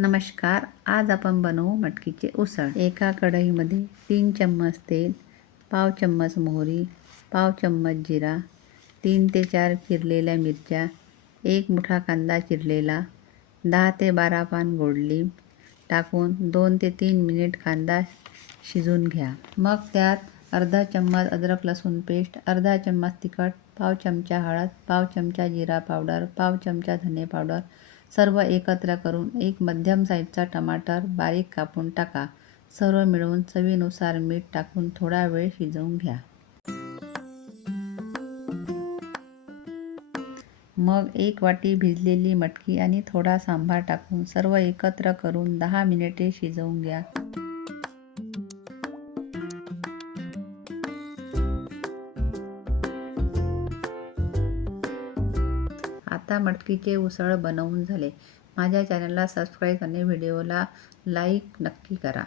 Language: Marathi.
नमस्कार. आज आपण बनवू मटकीचे उसळ. एका कढईमध्ये तीन चम्मच तेल पाव चम्मच मोहरी पाव चम्मच जिरा तीन ते चार चिरलेल्या मिरच्या एक मोठा कांदा चिरलेला दहा ते बारा पान गोडली टाकून दोन ते तीन मिनिट कांदा शिजून घ्या. मग त्यात अर्धा चम्मच अद्रक लसूण पेस्ट अर्धा चम्मच तिखट पाव चमचा हळद पाव चमचा जिरा पावडर पाव चमचा धने पावडर सर्व एकत्र करून एक मध्यम साईजचा टमाटर बारीक कापून टाका. सर्व मिळवून चवीनुसार मीठ टाकून थोडा वेळ शिजवून घ्या. मग एक वाटी भिजलेली मटकी आणि थोडा सांबार टाकून सर्व एकत्र करून दहा मिनिटे शिजवून घ्या. आता मटकीचे उसळ बनवून झाले. माझ्या चॅनलला सबस्क्राईब आणि व्हिडिओला लाईक नक्की करा.